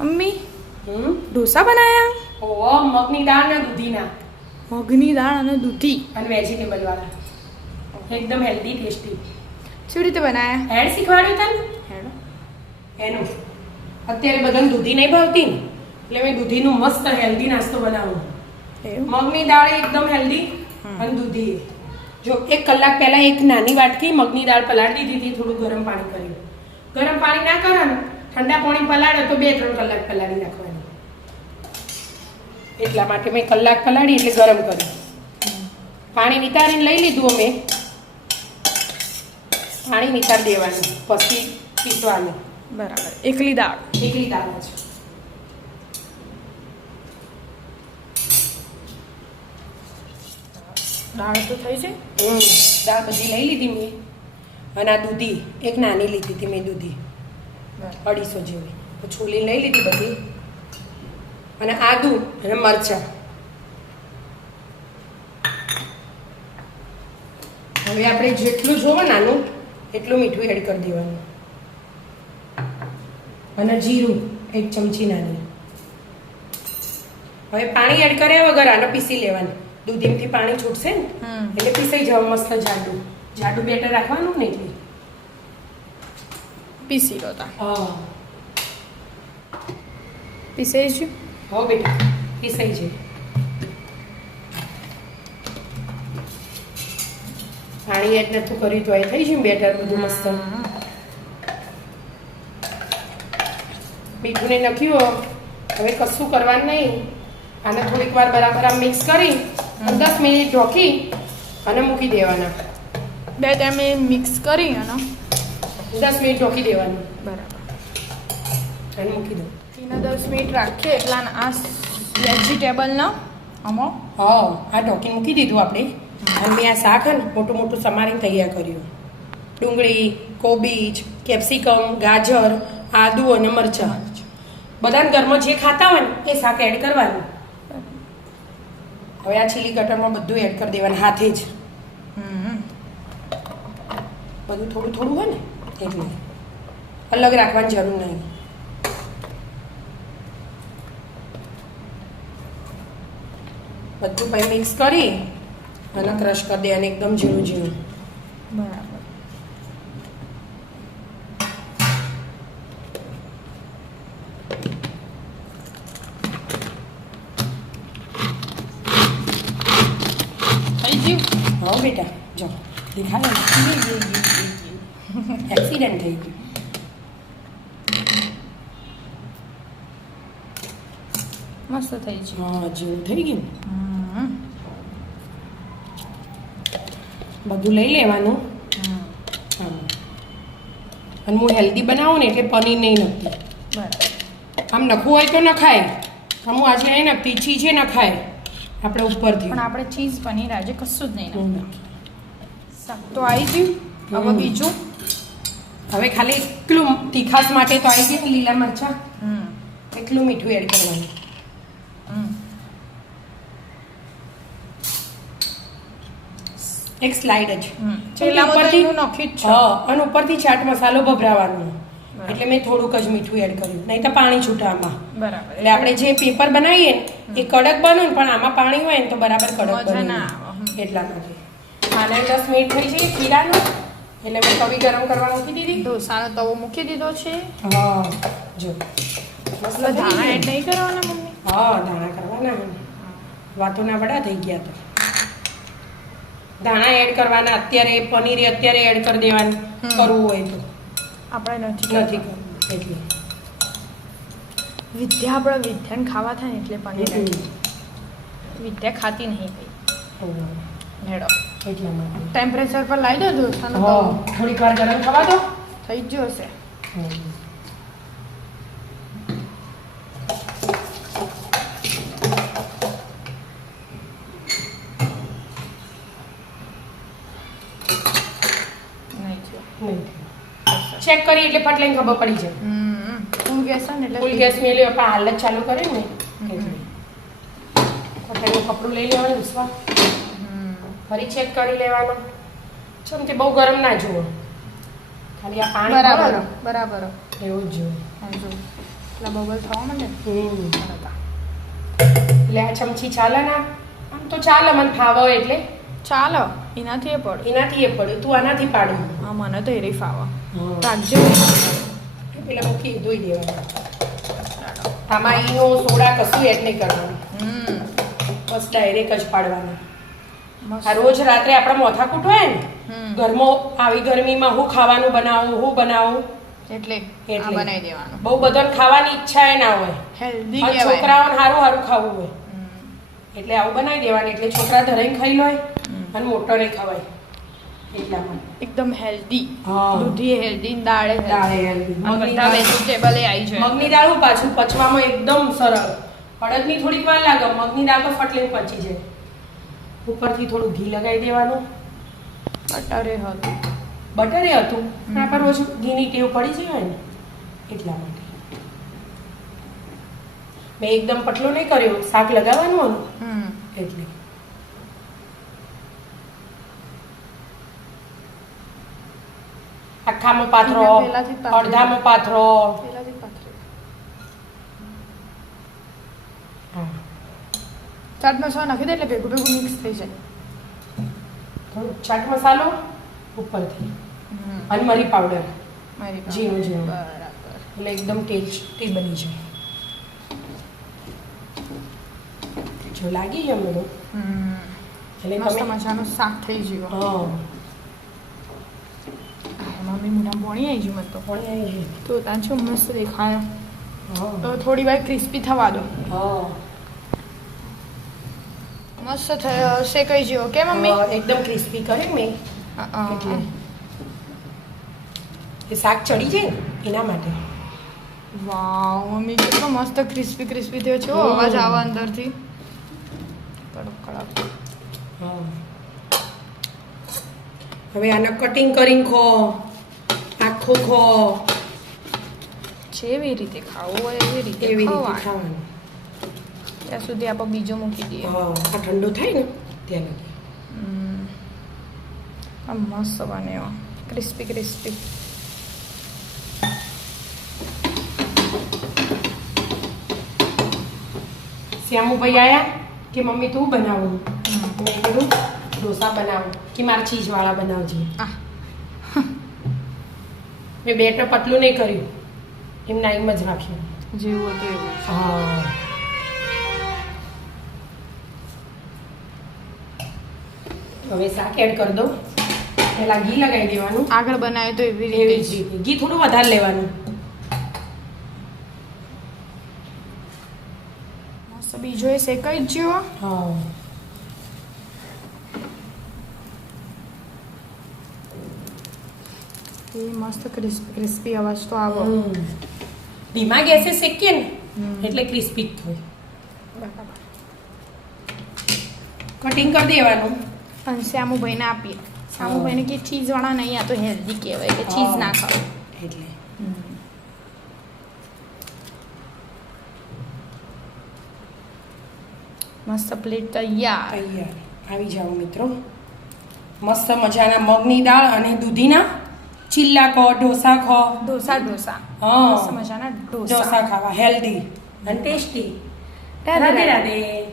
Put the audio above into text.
Mummy dosa બનાયા? ઓહો, મગની દાળ ને દૂધીના. મગની દાળ અને દૂધી અને વેજીટેબલ વાળા. એકદમ હેલ્ધી ટેસ્ટી. કેવી રીતે બનાયા? એડ શીખવાડ્યું તને? હેડો. એનું અત્યારે બધાને દૂધી નહીં ભાવતી ને એટલે મેં દૂધીનું મસ્ત હેલ્ધી નાસ્તો બનાવું. મગની દાળ એકદમ હેલ્ધી અને દૂધી. જો 1 કલાક પહેલા એક નાની વાટકી મગની દાળ પલાળી દીધી હતી, થોડું ગરમ પાણી કર્યું. ગરમ પાણી ના કરો ને, ઠંડા પાણી પલાળે તો 2-3 કલાક પલાળી નાખવાની. એટલા માટે મેં કલાક પલાળી એટલે ગરમ કર્યું. પાણી નિતારીને લઈ લીધું અમે. પાણી નિતાર દેવાનું, પછી પીસવાનું. બરાબર. એકલી દાળ જ દાળ તો થઈ છે. દાળ બધી લઈ લીધી મેં. અને આ દૂધી એક નાની લીધી હતી મેં, દૂધી 250 જેવી. તો છોલી લઈ લીધી બધી. અને આદુ અને મરચાં. હવે આપણે જેટલું જોવો નાનું એટલું મીઠું એડ કરી દેવાનું. અને જીરું 1 ચમચી નાની. હવે પાણી એડ કર્યા વગર આને પીસી લેવાનું. દૂધીમાંથી પાણી છૂટશે ને એટલે પીસાઈ જાવ મસ્ત જાડું બેટર રાખવાનું ને એટલે પીસી લો તા. હા, પીસાઈ છે. હો બેટા પીસાઈ જાય. પાણી એડ નતું કર્યું તો એ થઈ ગયું બેટર બધું મસ્ત. મીઠું ને નાખ્યું. હવે કશું કરવાનું નહીં. આને થોડીક વાર બરાબર આમ મિક્સ કરી 10 મિનિટ ઢોકી અને મૂકી દેવાના. 2 મિનિટ મિક્સ કરી અને 10 મિનિટ ઢોકી દેવાનું. બરાબર. અને મૂકી દો. 10 મિનિટ રાખીએ એટલા આ વેજીટેબલનો આમાં હા, આ ઢોકીને મૂકી દીધું આપણે. અને મેં આ શાક ને મોટું સમારીને તૈયાર કર્યું. ડુંગળી, કોબીજ, કેપ્સિકમ, ગાજર, આદુ અને મરચાં. બધાને ઘરમાં જે ખાતા હોય ને એ શાક એડ કરવાનું. હવે આ ચીલી કટરમાં બધું એડ કરી દેવાનું હાથે જ. બધું થોડું હોય ને એટલે અલગ રાખવાની જરૂર નહીં. બધું પછી મિક્સ કરી અને ક્રશ કરી દે અને એકદમ ઝીણું. બરાબર. થઈ ગયું. હા બેટા, જો દેખાય એક્સિડન્ટ થઈ ગયું. મસ્ત થઈ ગયું. હા, ઝીણું થઈ ગયું. બધું લઈ લેવાનું. હા, અને હું હેલ્ધી બનાવું ને એટલે પનીર નહીં નાખતી. બરાબર. આમ નખવું હોય તો નખાય. હું આજે નહીં નાખતી. ચીઝે નખાય આપણે ઉપરથી. પણ આપણે ચીઝ પનીર આજે કશું જ નહીં નાખતા. શાક તો આવી ગયું. હવે બીજું હવે ખાલી એટલું તીખાસ માટે તો આવી ગયું લીલા મરચાં. એટલું મીઠું એડ કરવાનું. એક સ્લાઇડ જ ઉપરથી નાખી જ છે. અને ઉપરથી ચાટ મસાલો ભભરાવાનો. એટલે મેં થોડુંક જ મીઠું એડ કર્યું, નહીં તો પાણી છૂટે આમાં. બરાબર. એટલે આપણે જે પેપર બનાવીએ ને એ કડક બને ને, પણ આમાં પાણી હોય ને તો બરાબર કડક બને ના. એટલા માટે. આને 10 મિનિટ થઈ જાય ખીરાનું એટલે મેં તવી ગરમ કરવા મૂકી દીધી. ઢોસાનો તવો મૂકી દીધો છે. હા, જો મસ્ત ધાણા એડ નહીં કરવાના મમ્મી? હા, ધાણા કરવાના. વાતોના વડા થઈ ગયા તો. ધાણા એડ કરવાના. અત્યારે પનીર અત્યારે એડ કરી દેવાનું કરવું હોય તો. આપણે નથી કરવું એટલે વિદ્યાને ખાવા થાય ને એટલે પનીર વિદ્યા ખાતી નહીં કઈ. હેડો એટલા માટે ટેમ્પરેચર પર લાવી દો ઢોસાનો તવો. થોડીક વાર ગરમ થવા દો. થઈ જ જશે. ચેક કરી એટલે ફટ લઈને ખબર પડી જાય. ફૂલ ગેસ ને એટલે ફૂલ ગેસ મેલી આપણે હાલ જ ચાલુ કરે ને એટલે કપડું લઈ લેવાનું ઉસવા. ફરી ચેક કરી લેવાનું. ચમ તે બહુ ગરમ ના જુઓ, ખાલી આ પાણી બરાબર બરાબર એવું જ જોઈએ. હા જો એટલા બબલ થવા માંડે ને. એટલે આ ચમચી ચાલે ના આમ તો ચાલે મને ફાવે એટલે ચાલો એનાથી એ પડે. એનાથી એ પડે તું આનાથી પાડું હા મને તો એરી ફાવા હા. રાખજો. પેલા મૂકી ધોઈ દેવાનું આમાં ઈનો સોડા કશું એડ નહીં કરવાનું બસ ડાયરેક્ટ જ પાડવાનું. આ રોજ રાત્રે આપણે મોથાકૂટ હોય ને ઘરમાં આવી ગરમીમાં હું ખાવાનું બનાવું હું બનાવું એટલે એટલે. બનાવી દેવાનું. બહુ બધાને ખાવાની ઈચ્છા એ ના હોય હેલ્ધી અને કહેવાય. છોકરાઓને સારું સારું ખાવું હોય એટલે આવું બનાવી દેવાનું એટલે છોકરા ધરાઈને ખાઈ લે અને મોટો નહીં ખવાય એટલા માટે એકદમ હેલ્ધી. હા. દૂધી હેલ્ધી, દાળ દાળ હેલ્ધી. healthy. મગની બધા દાળ- વેજીટેબલ એ આવી જાય. મગની દાળ હું પાછું પચવામાં એકદમ સરળ અડદની થોડીક વાર લાગે મગની દાળ તો ફટ લઈને પચી જાય. ઉપરથી થોડું ઘી લગાવી દેવાનું બટરે હતું. બટરે હતું પણ આપણે રોજ ઘીની ટેવ પડી જાય ને એટલા માટે મેં એકદમ પતલો નહીં કર્યો શાક લગાવવાનું એટલે આખામાં પાથરો એના પહેલાથી જ પાથરી અડધામાં પાથરો પેલાથી પાથરી. હા ચાટ મસાલો નાખી દે એટલે ભેગું ભેગું મિક્સ થઈ જાય. થોડું ચાટ મસાલો ઉપરથી અને મરી પાવડર મારી પાસે. ઝીણું ઝીણું બરાબર. એટલે એકદમ ટેસ્ટી બની જાય જો લાગી ગયો બધું એટલે મસ્ત તમે મજાનું શાક થઈ ગયું. હા મમ્મી મોઢા પોણી આવી ગયું મને તો. પણ આવી તો ત્યાં છો મસ્ત દેખાયો. હા તો થોડી વાર ક્રિસ્પી થવા દો. હા મસ્ત થયો શેકાઈ ગયો કે મમ્મી? હા, એકદમ ક્રિસ્પી કરે મેં એટલે હા. એ શાક ચડી જાય ને એના માટે વાવ મમ્મી કેટલો મસ્ત ક્રિસ્પી ક્રિસ્પી થયો છે. અવાજ આવે અંદરથી. કડક કડક. હા હવે આને કટિંગ કરીને ખો આખો ખો જેવી રીતે ખાવું હોય એવી રીતે એવી રીતે ખવાય. ખાવાનું ત્યાં સુધી આપણે બીજો મૂકી દઈએ. હા આ ઠંડુ થાય ને ત્યાં લગી આ મસ્ત બન્યો ક્રિસ્પી ક્રિસ્પી. શ્યામુભાઈ આયા કે મમ્મી તું બનાવું મેં કીધું ઢોસા બનાવું કે મારે ચીઝવાળા બનાવજે આ મેં બેટર પતલું નહીં કર્યું એમના એમ જ રાખ્યું જેવું હતું એવું. હા હવે શાક એડ કરી દઉં પહેલાં ઘી લગાવી દેવાનું આગળ બનાવ્યું તો એવી એવી રીતે જ જ. રીતે ઘી થોડું વધારે લેવાનું મસ્ત બીજો એ શેકાઈ જ ગયો. હા એ મસ્ત ક્રિસ્પી ક્રિસ્પી અવાજ તો આવો. ધીમા ગેસે શેકીએ ને એટલે ક્રિસ્પી જ થાય બરાબર. કટિંગ કરી દેવાનું અને શ્યામુભાઈને આપીએ. શ્યામુભાઈને કે ચીઝવાળા નહીં આ તો હેલ્ધી કહેવાય કે ચીઝ ના ખાવ. એટલે મસ્ત પ્લેટ તૈયાર. તૈયાર આવી જાઓ મિત્રો મસ્ત મજાના મગની દાળ અને દૂધીના ચીલા ખો ઢોસા ખો ઢોસા ઢોસા હા. મસ્ત મજાના ઢોસા ઢોસા. ખાવા હેલ્ધી અને ટેસ્ટી રાધે રાધે રાધે. રાધે